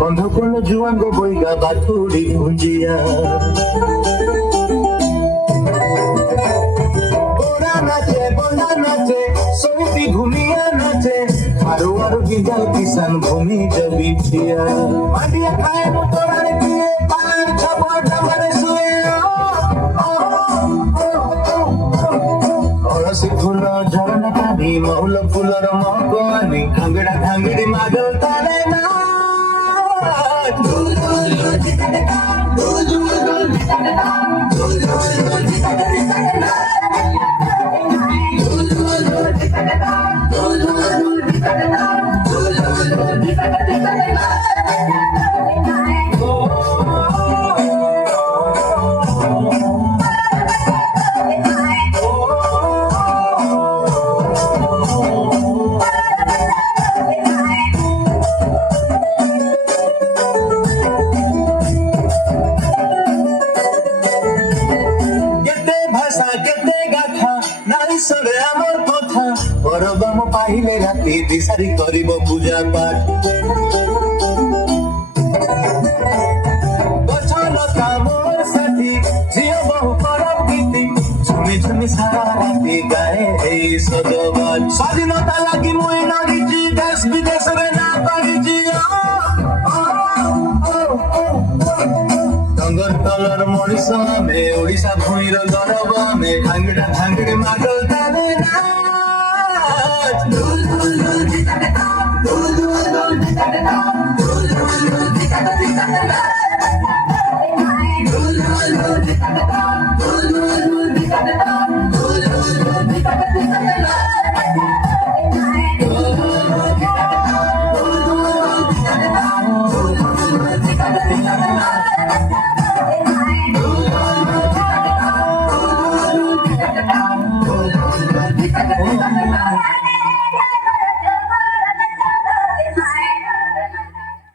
বন্ধুকোণ জুয়াঙ্গ বইগা বাথুড়ি ভুঞ্জিয়া ওরা নাচে বন্ডা নাচে সমিতি ঘুমিয়া নাচে আরো আরো গিজাল কিষান ভূমি জবিছিয়া মাটিয়া খায় মোটরারে দিয়ে পালার ছবর ডামারে শুয়ে অরসি ফুল ঝরনা পানি মহুল ফুলর মহক আনি খাঙ্গড়া খাঙ্গড়ি মাগল তারে না সরে আমার কথা পরবাম পাইলে রাতে দিশারি করিব পূজা পাঠ গছলতা মোর সাথী ঝিও বহু করব গীতি ঝুমি ঝুমি সারা রাতে গায়ে এই সদবাদ স্বাধীনতা লাগি মুই নাগিছি দেশ বিদেশরে না পারিছি ডঙ্গর তলর মଣିଷ ଆମେ ଓଡ଼ିଶା ଭୂଇଁର ଗରବ ଆମେ ଖାଙ୍ଗଡ଼ା ଖାଙ୍ଗଡ଼ି ମାଗଲ ତାରେ ନାଚ